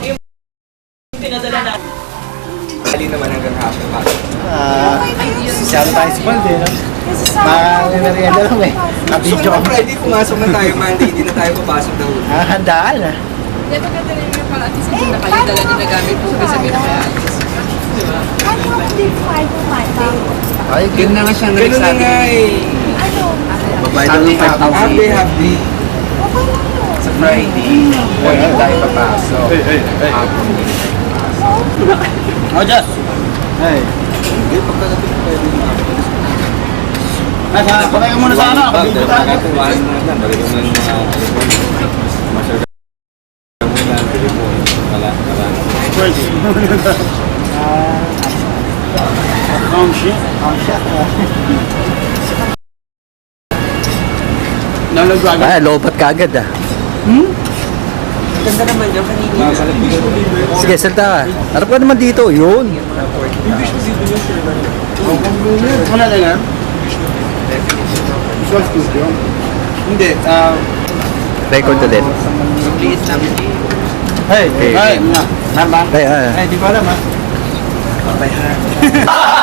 yung pinadala na. Dali naman hanggang hapon pa. Masyado tayo sa palde, no? Merienda lang eh. So Kabidyo naman kami. Friday, pumasok na tayo. Monday, hindi na tayo papasok na ulit. Handaan ah. Hindi, maganda rin yung para at least hindi na kayo dala niyo na gamit po sabi na kaya alis. Diba? Ay, Ganun na nga siya nagsabi. Babayad Sabi ng 5,000. Happy, happy. Sa Friday, hindi tayo papasok. Hapon din. Oh, Diyos! Hey. Hindi, pagkagabi ko pwede na ako. Patay ka muna sa ano, kabidyo tayo. Tumahan mo na lang. Balik mo na yung mga masyarga. Muna ang telepono. Wala. Crazy. Shit. Ah, lobat ka agad ah. Ganda naman yan kanina. Sige, salta ka. Harap ka naman dito, yun. Ano na yan? Visual Studio. Hindi, Record ulit. Please lang. hey, Okay. hey, Narma. Ay, Hey, di ko alam ha. Bye, ha.